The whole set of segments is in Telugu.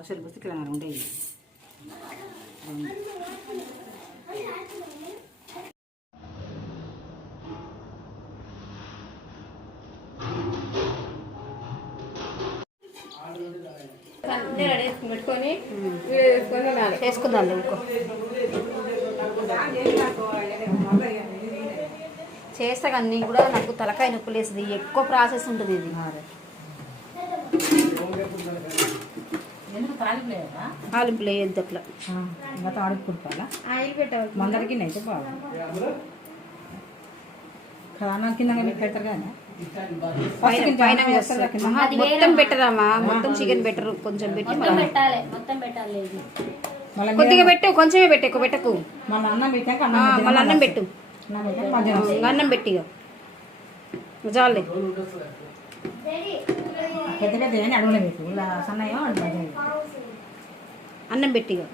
పావుషాలు పోస్తే ఇక్కడ ఉండేవి. చేసుకుందాం ఇంకో చేస్తా కానీ కూడా నాకు తలకాయ నొప్పి లేస్తుంది. ఎక్కువ ప్రాసెస్ ఉంటుంది ఇది. తాలింపు లేదు అట్లా ఇంకా తాడికి కుట్టాలా మందరికి అయితే బాగా ఖానా కింద పెడతారు కదా మొత్తం పెట్టరామా. మొత్తం చికెన్ బెటర్ కొంచెం పెట్టి కొద్దిగా పెట్టు, కొంచెమే పెట్టు, ఎక్కువ పెట్టకు. మళ్ళీ అన్నం పెట్టాక మళ్ళీ అన్నం పెట్టు, అన్నం పెట్టిగా చాలే. పెద్ద పెద్ద అడుగులో పెట్టు సన్నయ్యో అన్నం పెట్టిగా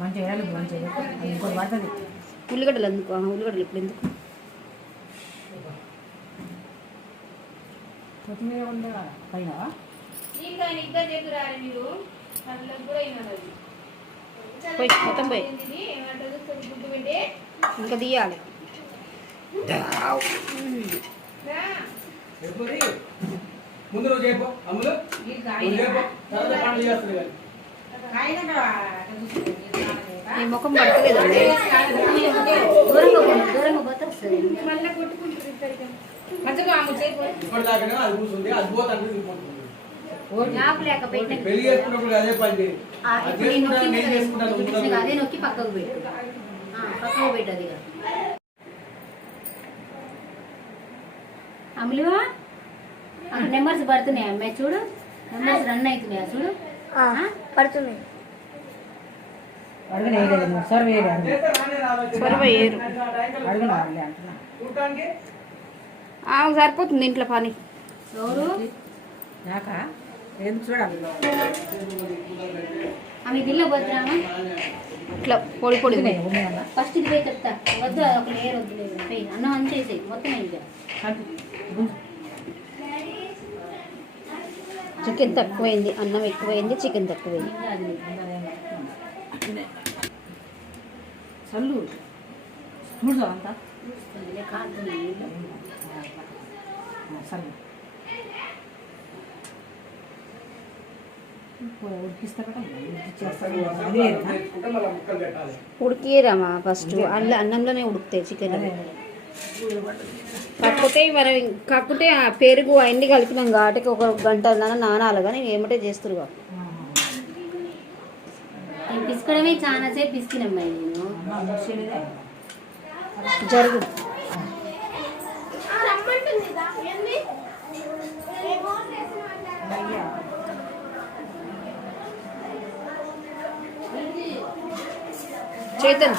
మంచిగా మంచిగా ఇంకోటి పడుతుంది. ఉల్లిగడ్డలు ఎందుకు? ఉల్లిగడ్డలు ఇప్పుడు ఎందుకు? కొత్తిమీర ఉండే పైన పోయి మొత్తం పోయి ఇంకా తీయాలి. ముందు రోజు నీ ముఖం పడతలేదండి. అదే నొక్కి పక్కకు పెట్టు, పక్కకు పెట్టు. అది అమలువా నెంబర్స్ పడుతున్నాయి అమ్మాయి చూడు, నెంబర్స్ రన్ అవుతున్నాయా చూడు. పడుతున్నాయి. సరిపోతుంది ఇంట్లో పని. ఎవరు చూడాలి ఆమె దిల్లో పోతున్నామా ఇట్లా పొడి పొడి. ఫస్ట్ ఇది పోయి చెప్తా. వద్దు ఒక లేయర్ వద్దు, లేదు అన్నం అంతేసాయి మొత్తం. ఇంకా చికెన్ తక్కువైంది, అన్నం ఎక్కువైంది, చికెన్ తక్కువైంది. చల్లు అంతా ఉడికిరామా ఫస్ట్ అన్నంలోనే ఉడుకుతాయి చికెన్. కాకపోతే ఆ పెరుగు అన్ని కలిపినాం కాబట్టి ఒక గంట నానాలి. కానీ ఏమిటే చేస్తురుగా పిసుకడమే చాలా సేపు పిసికినమ్మాయి నేను. జరుగు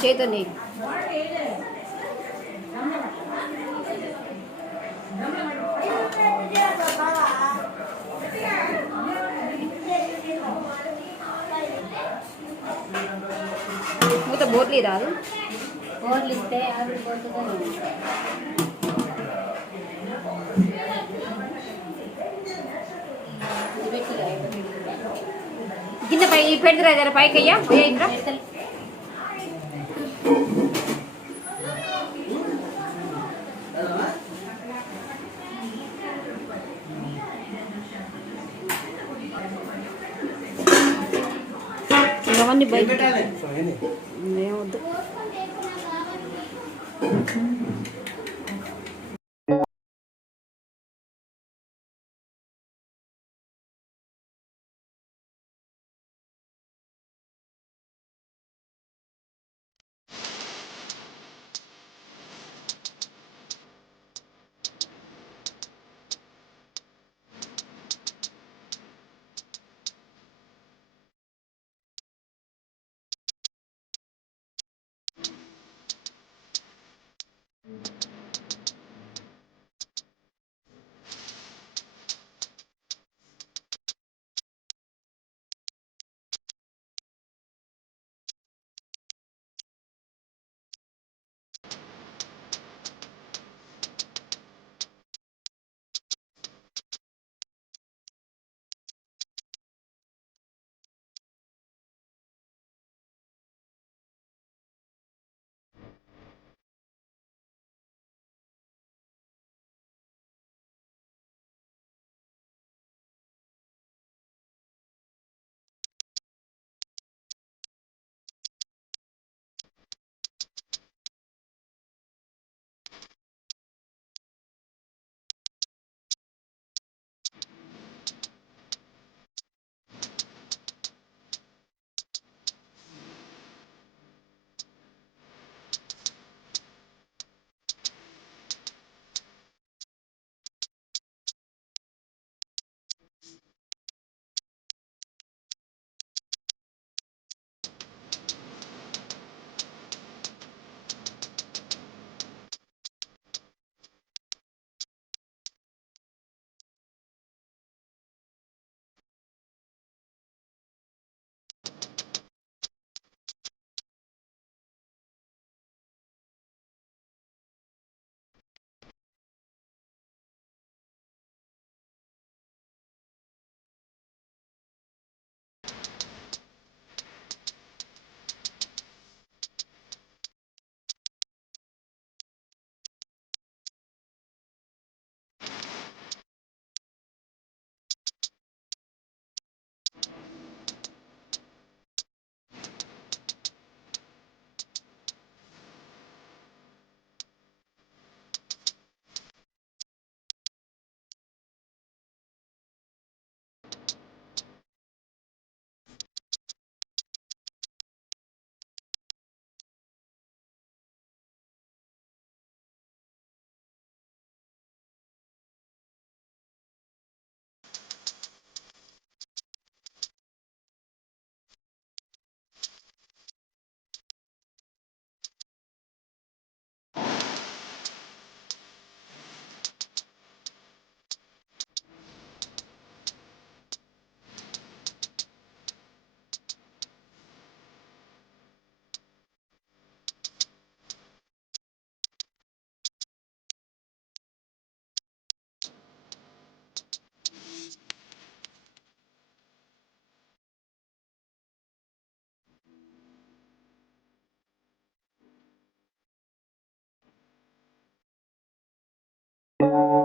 చేతని మూత బోర్లీ రాదు. బోర్లు ఇస్తే గిన్నె పై పెడతారా జర పైకి అయ్యా ఇంకా అవన్నీ బయట ఏమొద్దు. ఆ